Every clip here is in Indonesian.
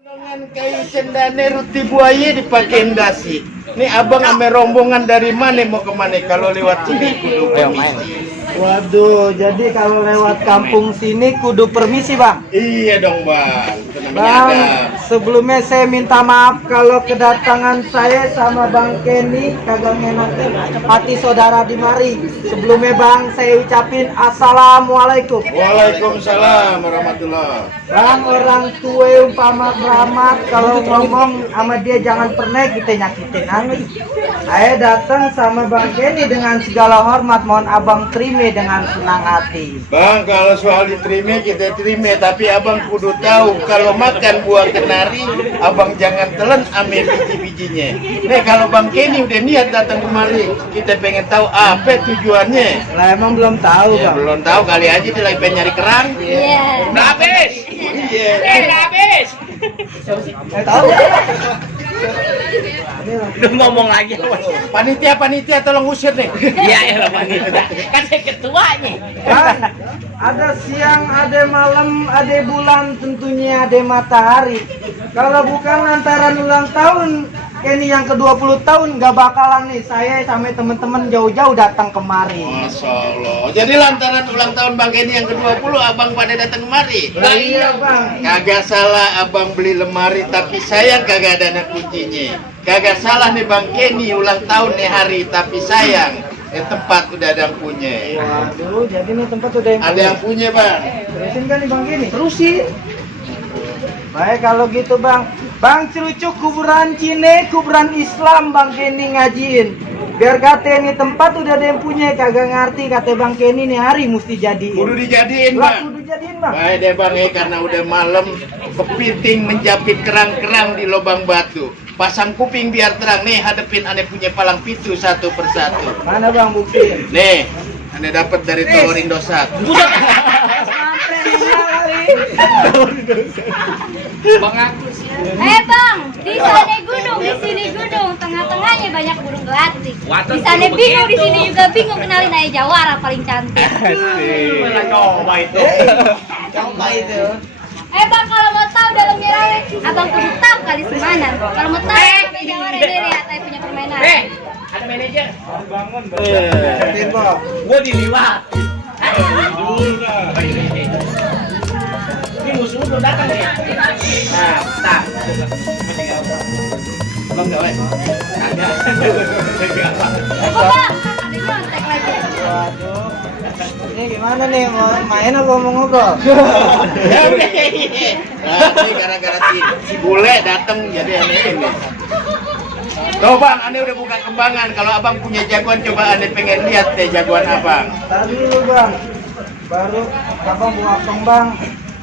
Dengan kayu cendane ruti buaya dipakai dasi. Ini abang ame rombongan dari mana mau kemana? Kalau lewat sini kudu permisi. Waduh, jadi kalau lewat kampung sini kudu permisi, Bang. Iya dong bang. Itu namanya Bang, adab. sebelumnya saya minta maaf kalau kedatangan saya sama Bang Kenny kagak ngenakin hati saudara di mari. Sebelumnya Bang, saya ucapin Assalamualaikum. Waalaikumsalam warahmatullah. Bang, orang tua umpama keramat kalau ngomong sama dia jangan pernah kita nyakitin hati. Saya datang sama Bang Kenny dengan segala hormat, mohon abang terima dengan senang hati. Bang, kalau soal diterima kita terima, tapi abang kudu tahu kalau makan buah kenari, abang jangan telan ame biji-bijinya. Nih kalau Bang Kenny udah niat datang kemari, kita pengen tahu apa tujuannya. Lah emang belum tahu, Ya, Bang. belum tahu kali aja dia lagi pengen nyari kerang. Iya. Udah habis. Iya. Udah habis. Tahu. Udah ngomong lagi. Panitia tolong usir nih. Iya, ya panitia. Kan saya ketuanya. Bang, ada siang, ada malam, ada bulan, tentunya ada matahari. Kalau bukan lantaran ulang tahun Kenny yang ke-20 tahun, nggak bakalan nih saya sama teman-teman jauh-jauh datang kemari. Masya Allah. Jadi lantaran ulang tahun Bang Kenny yang ke-20, abang pada datang kemari. Lah iya, Bang. Kagak salah abang beli lemari, tapi sayang kagak ada anak kuncinya. Kagak salah nih Bang Kenny ulang tahun nih hari, tapi sayang tempat udah ada yang punya. Waduh, jadi nih tempat udah yang Ada yang punya Bang. terusin kan nih Bang Kenny? Terusin. Baik kalau gitu Bang. Bang Cerucuk kuburan Cine, kuburan Islam Bang Kenny ngajiin. Biar kata ini tempat udah ada yang punya, kagak ngerti kata Bang Kenny nih hari mesti jadiin. Kudu dijadiin Lah, Bang. kudu jadiin Bang. Baik deh Bang karena udah malam, kepiting menjapit kerang-kerang di lubang batu. Pasang kuping biar terang nih, hadepin ane punya palang pintu satu persatu. Mana Bang bukti? Nih, ane dapat dari Telur Indosat. Bang Agus ya. Bang, di sana gunung, di sini gunung, tengah-tengahnya banyak burung gelatik. Waduh, Di sana burung bingung, di begitu. sini juga bingung, kenalin aja Jawara paling cantik. Mana coba itu. Coba itu. Bang, kalau mau tahu dalamnya rame, abang kudu tahu kali semana. Kalau mau tahu sampai Jawara ini lihat saya punya permainan. Ada manajer. Timbo. Gua diliwat. Ini musuh belum datang nih. Nah, tak. Bang gak wes? Bang, ada nyontek lagi. Waduh. Ini gimana nih, mau main apa mau ngobrol? Ya udah. Nah, ini gara-gara si bule datang jadi aneh ini. Tuh Bang, ane udah buka kembangan. Kalau abang punya jagoan, coba ane pengen lihat deh jagoan abang. Tadi dulu Bang. Baru abang buka kembang.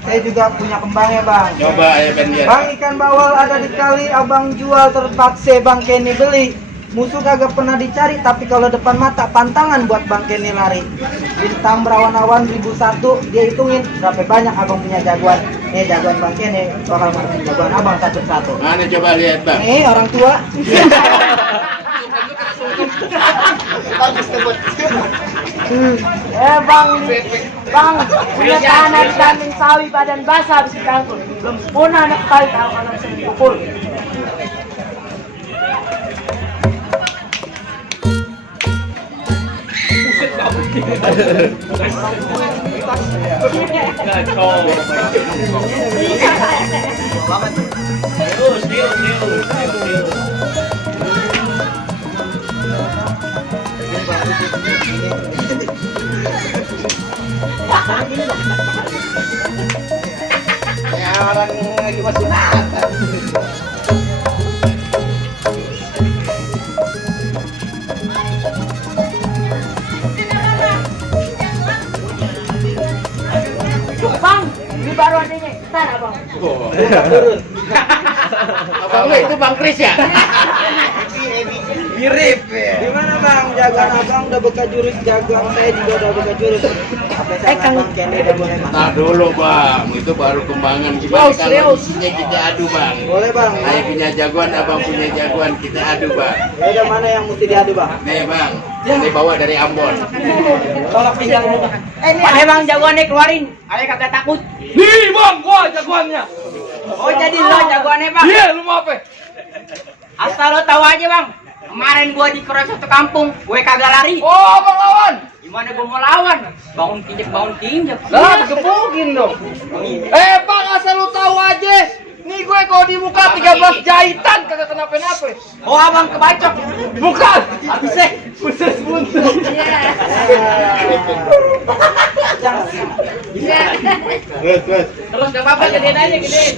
Saya juga punya kembangnya Bang. Coba ya pengen lihat. Bang, ikan bawal ada di kali, abang jual terpaksa Bang Kenny beli. Musuh kagak pernah dicari, tapi kalau depan mata pantangan buat Bang Kenny lari. Bintang berawan-awan 1001, dia hitungin berapa banyak abang punya jagoan. Nih jagoan Bang Kenny, bakal matiin jagoan abang satu persatu. Mana coba lihat Bang. Nih orang tua. Bang, Bang, punya tanah di samping sawi badan basah habis dikangkul. Belum sempurna anak kali kalau anak bisa dipukul. Ya orang lagi masih natan. Bang, ini baru adanya. Ntar abang. Abang lu itu Bang Kris ya? Mirip ya. Gimana Bang? Jagoan abang udah buka jurus, jagoan saya juga udah buka jurus. Apa saya Bang Kenny udah boleh Bang? Nah dulu Bang, itu baru kembangan. Gimana kalau isinya kita adu Bang? Boleh Bang. Saya punya jagoan, abang punya jagoan, kita adu Bang. Ya udah, mana yang mesti diadu Bang? Nih Bang, ini bawa dari Ambon. Tolak pinggang lu. Pak emang jagoannya keluarin. Ayo kata takut. Nih bang, gua jagoannya. Oh jadi lo jagoannya bang? Iya, lu mau apa? Asal lo tahu aja bang. Kemarin gua dikeroyok satu kampung, gue kagak lari. Oh, abang lawan. Gimana gua mau lawan? Bangun tinjak. Lah, digebukin dong. Bang, asal lu tahu aja. Nih gue kalau di muka 13 jahitan kagak kenapa-napa. Oh abang kebacok. Bukan. Habisnya khusus buntu. Iya. Terus gak apa-apa gedein aja gedein.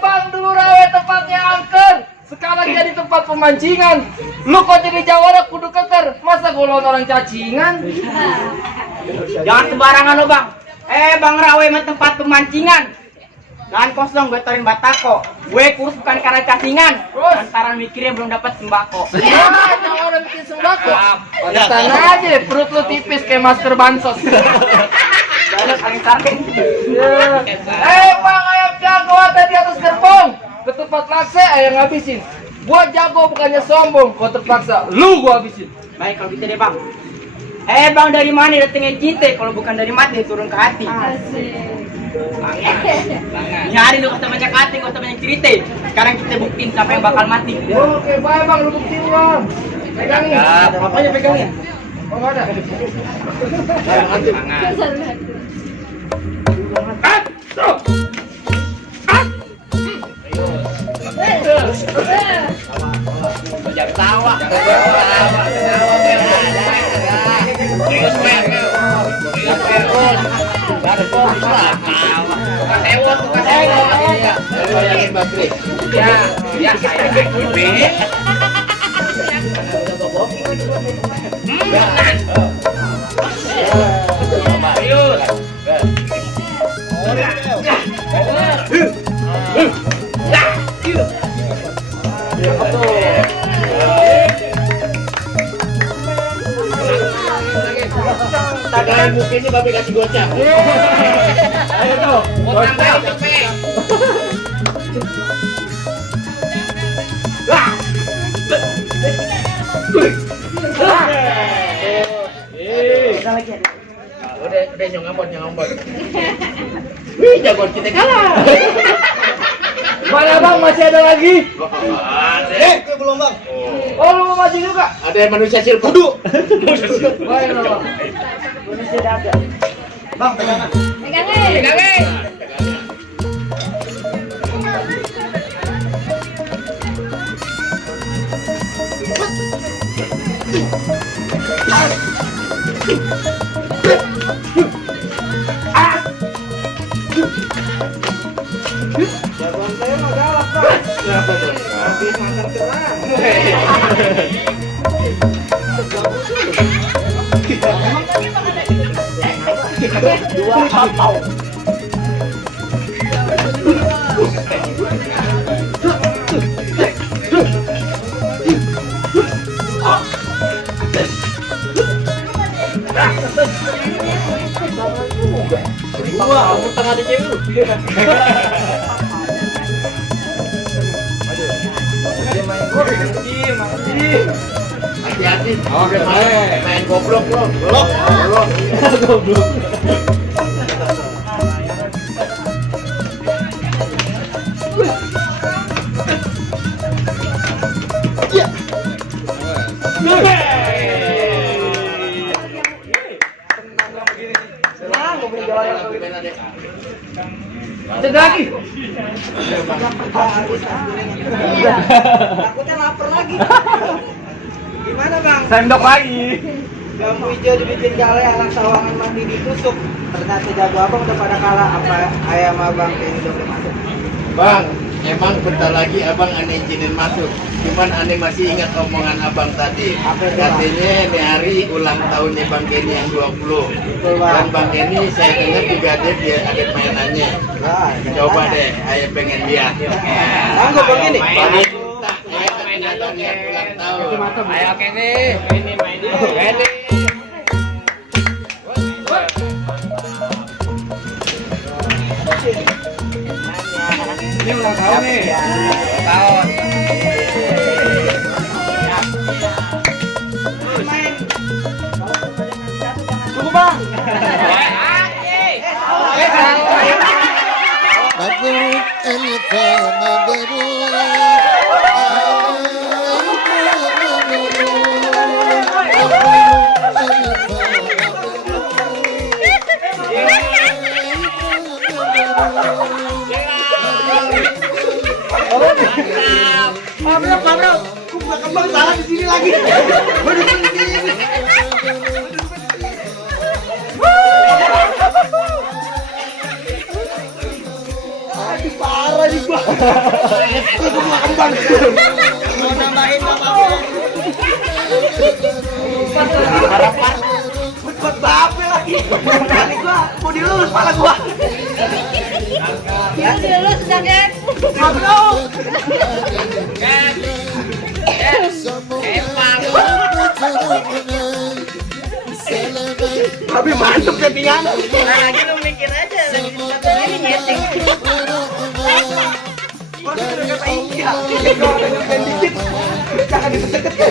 Bang, dulu rawe tempatnya angker. Sekarang jadi tempat pemancingan. Lu kok jadi jawara kudu keker. Masa golongan orang cacingan? Jangan sembarangan lo bang. Bang Rawe mah tempat pemancingan. Jangan kosong gue taruhin batako. Gue kurus bukan karena cacingan. Lantaran mikirnya belum dapat sembako. Jawara bikin sembako. Pantesan aja perut lu tipis kayak masker bansos. Banyak angin saking. Bang, ayam jago ada di atas gerbong. Ketupat laksa ayam ngabisin. Gua jago bukannya sombong. Kau terpaksa, lu gua habisin. Baik kalau gitu deh bang. Bang dari mana datengnya cinta? Kalau bukan dari mati turun ke hati. Ini hari lu usah banyak hati, gak usah banyak cerita. Sekarang kita buktiin siapa yang bakal mati. Oke, baik bang, lu buktiin bang. Pegangin. Apanya pegangin? Oh, nggak ada. Jangan tawa. Tadaran mungkinnya babe kasih gocap. Ayo tuh, gocap. Udah nyong Wih, jagoan kita kalah. Mana bang, masih ada lagi? Gue belum bang. Oh, lu mau maju juga? Ada yang manusia silpudu. Baik bang. Bang, pegangan. Pegangin. Jagoan saya mah galak, Bang. Habis makan kerang. Dua kapau. Wah, kamu tengah di cewek lu. Hati-hati. Oke, main goblok lo. Goblok. Ada lagi. Takutnya lapar lagi. Gimana, Bang? Sendok lagi. Bambu hijau dibikin gale, anak sawangan mandi ditusuk. Ternyata jago abang udah pada kalah. Apa ayam abang ini udah boleh masuk? Bang, emang bentar lagi abang aneh izinin masuk. Cuman aneh masih ingat omongan abang tadi. Apa itu, Bang? Katanya ini hari ulang tahunnya Bang Kenny yang 20. Betul, Bang. Dan Bang Kenny saya dengar juga ada mainannya. Wah, Coba deh, ayah pengen lihat. Mangga, Bang Kenny. Bang, main abangnya ulang tahun. Ayo Kenny. Kenny. Ini ulang tahun nih. Tahun. Tunggu, Bang. But the root and you Kembang salah di sini lagi. Aduh, parah nih gua. Gua mau kembang. Mau nambahin apa? Harapan. Buat bape lagi. Kali gua mau dilulus pala gua. Ya dilulus sudah kan? Ngobrol. Tapi mantep settingan. Lagi lu mikir aja, lagi satu ini nyeting. Wah, udah kata iya. Kalau ada nyobain dikit, jangan deket-deket.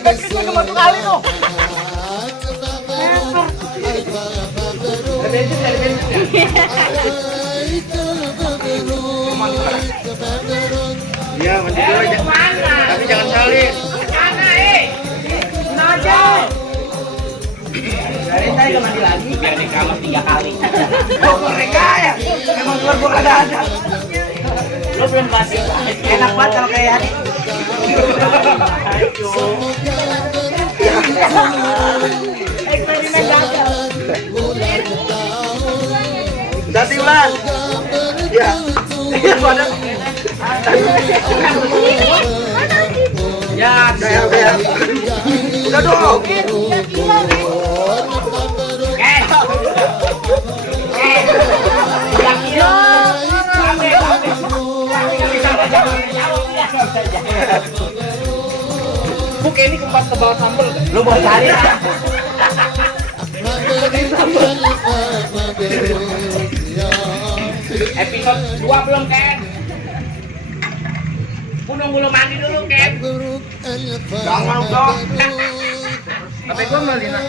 Kita cuma 1 kali tuh. Iya, mandi dulu aja. Tapi jangan salin. Biarin saya ke mandi lagi. Biar di kamar 3 kali. Oh, mereka ya. Emang keluar gua ada. Lu belum masih. Enak banget kalau kayak Hadi. Eksperimen gagal. Jadi ulan. Ya. Iya, ada. Ya, Ya. Udah dong. Buk ini kempat ke bawah sambel. lu mau cari kan? Episode 2 belum, Ken? Gunung belum mandi dulu, Ken. Jangan dong. Tapi gua Malina.